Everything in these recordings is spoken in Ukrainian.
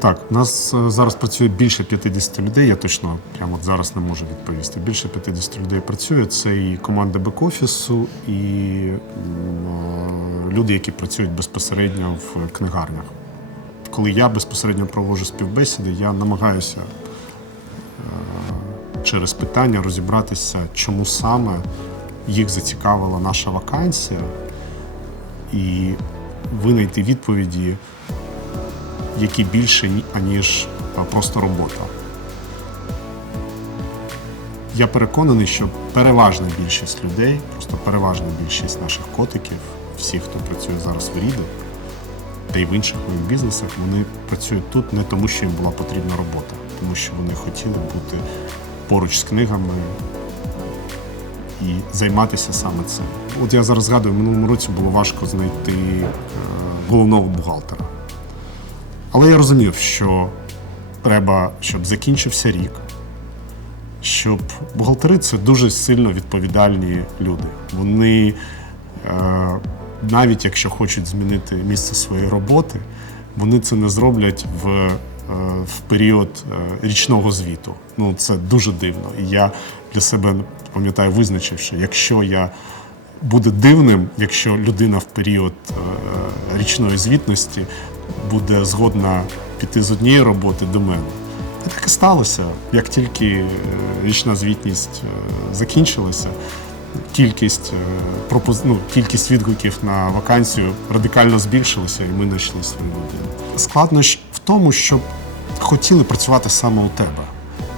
Так, у нас е, зараз працює більше 50 людей. Я точно прямо от зараз не можу відповісти. Більше 50 людей працює. Це і команда бек-офісу, і е, люди, які працюють безпосередньо в книгарнях. Коли я безпосередньо проводжу співбесіди, я намагаюся е, через питання розібратися, чому саме їх зацікавила наша вакансія, і винайти відповіді які більше, аніж просто робота. Я переконаний, що переважна більшість людей, просто переважна більшість наших котиків, всіх, хто працює зараз в Ріду, та й в інших моїх бізнесах, вони працюють тут не тому, що їм була потрібна робота, тому що вони хотіли бути поруч з книгами і займатися саме цим. От я зараз згадую, в минулому році було важко знайти е, головного бухгалтера. Але я розумів, що треба, щоб закінчився рік, щоб бухгалтери це дуже сильно відповідальні люди. Вони, е, навіть якщо хочуть змінити місце своєї роботи, вони це не зроблять в, е, в період е, річного звіту. Ну, це дуже дивно. І я для себе пам'ятаю, визначив, що якщо я буде дивним, якщо людина в період річної звітності буде згодна піти з однієї роботи до мене. І так і сталося. Як тільки е, річна звітність е, закінчилася, кількість, е, пропоз... ну, кількість відгуків на вакансію радикально збільшилася, і ми знайшли свою людину. Складнощ в тому, щоб хотіли працювати саме у тебе.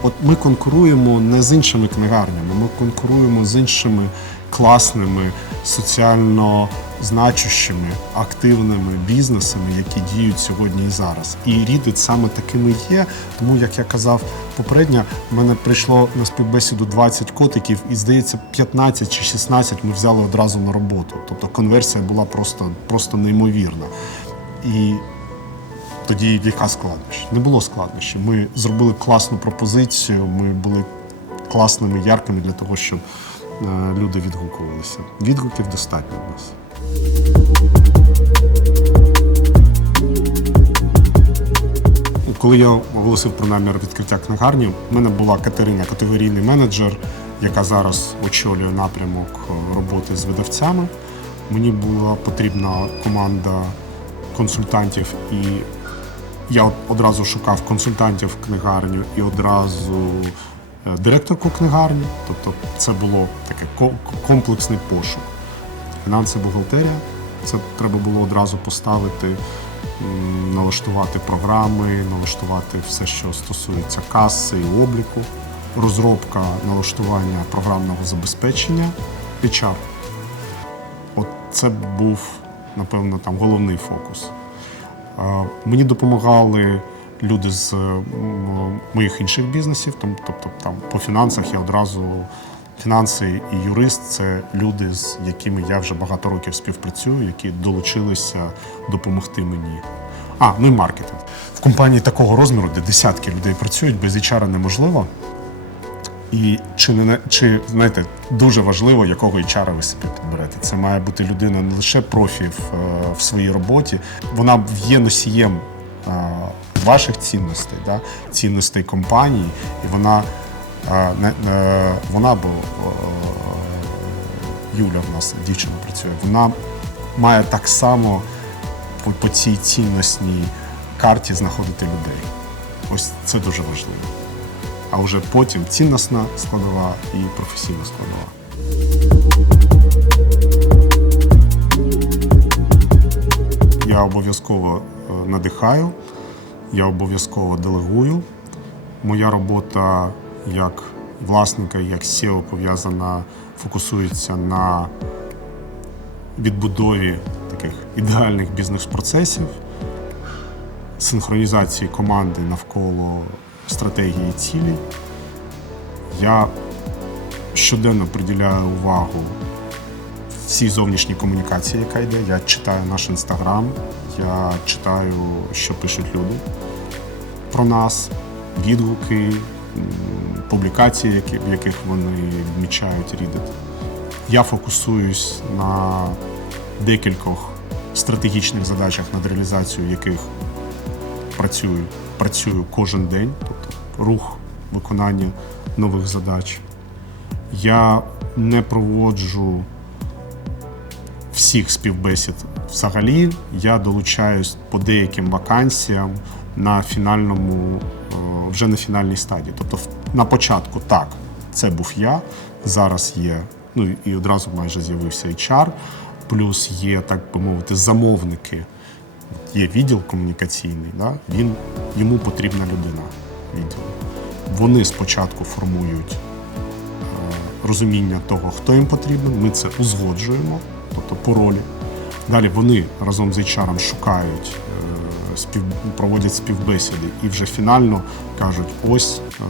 От ми конкуруємо не з іншими книгарнями, ми конкуруємо з іншими класними, соціально значущими, активними бізнесами, які діють сьогодні і зараз. І Рідит саме такими є. Тому, як я казав попередньо, в мене прийшло на співбесіду 20 котиків, і здається, 15 чи 16 ми взяли одразу на роботу. Тобто конверсія була просто, просто неймовірна. І тоді яка складнощ? Не було складнощів. Ми зробили класну пропозицію, ми були класними, яркими для того, щоб е, люди відгукувалися. Відгуків достатньо в нас. Коли я оголосив про намір відкриття книгарні, в мене була Катерина, категорійний менеджер, яка зараз очолює напрямок е, роботи з видавцями. Мені була потрібна команда консультантів, і я одразу шукав консультантів в книгарню і одразу е, директорку книгарні. Тобто це було таке комплексний пошук. Фінанси, бухгалтерія. Це треба було одразу поставити, налаштувати програми, налаштувати все, що стосується каси і обліку, розробка налаштування програмного забезпечення, HR. От це був, напевно, там головний фокус. Мені допомагали люди з моїх інших бізнесів, тобто там по фінансах я одразу фінанси і юрист це люди, з якими я вже багато років співпрацюю, які долучилися допомогти мені. А, ну і маркетинг. В компанії такого розміру, де десятки людей працюють, без HR неможливо. І чи не чи знаєте, дуже важливо, якого HR ви собі підберете. Це має бути людина не лише профі в, е, в своїй роботі, вона є носієм е, ваших цінностей, да? цінностей компанії, і вона вона бо е, Юля в нас дівчина працює. Вона має так само по, цій цінностній карті знаходити людей. Ось це дуже важливо а вже потім цінностна складова і професійна складова. Я обов'язково е, надихаю, я обов'язково делегую. Моя робота як власника, як SEO пов'язана, фокусується на відбудові таких ідеальних бізнес-процесів, синхронізації команди навколо стратегії і цілі. Я щоденно приділяю увагу всій зовнішній комунікації, яка йде. Я читаю наш інстаграм, я читаю, що пишуть люди про нас, відгуки, публікації, в яких вони відмічають Reddit. Я фокусуюсь на декількох стратегічних задачах, над реалізацією яких працюю працюю кожен день, тобто рух виконання нових задач. Я не проводжу всіх співбесід взагалі. Я долучаюсь по деяким вакансіям на фінальному, е, вже на фінальній стадії. Тобто, на початку так, це був я. Зараз є, ну і одразу майже з'явився HR, плюс є, так би мовити, замовники. Є відділ комунікаційний, да? він, йому потрібна людина відділу. Вони спочатку формують розуміння того, хто їм потрібен. Ми це узгоджуємо, тобто по ролі. Далі вони разом з HR шукають, е, спів, проводять співбесіди і вже фінально кажуть: ось е,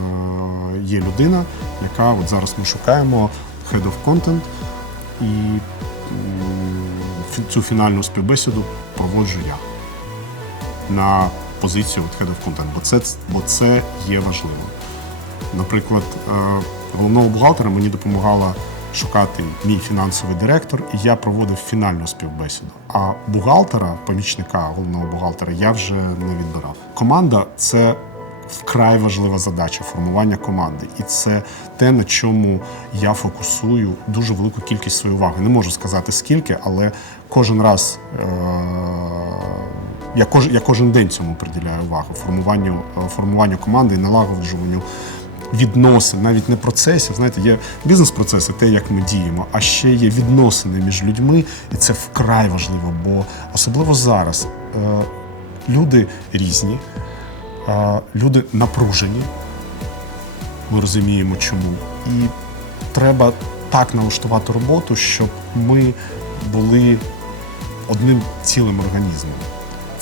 є людина, яка от зараз ми шукаємо Head of Content, і цю фінальну співбесіду проводжу я на позицію от Head of Content, бо це, бо це є важливо. Наприклад, е, головного бухгалтера мені допомагала шукати мій фінансовий директор, і я проводив фінальну співбесіду. А бухгалтера, помічника головного бухгалтера, я вже не відбирав. Команда це вкрай важлива задача формування команди, і це те, на чому я фокусую дуже велику кількість своєї уваги. Не можу сказати скільки, але кожен раз. Е- я, кож, я кожен день цьому приділяю увагу формуванню, е, формуванню команди і налагоджуванню відносин, навіть не процесів. Знаєте, є бізнес-процеси, те, як ми діємо, а ще є відносини між людьми, і це вкрай важливо, бо особливо зараз е, люди різні, е, люди напружені. Ми розуміємо, чому. І треба так налаштувати роботу, щоб ми були одним цілим організмом.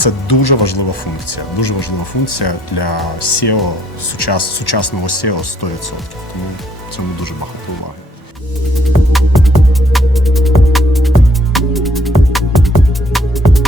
Це дуже важлива функція. Дуже важлива функція для SEO, сучас, сучасного SEO 100%. Тому цьому дуже багато уваги. Thank you.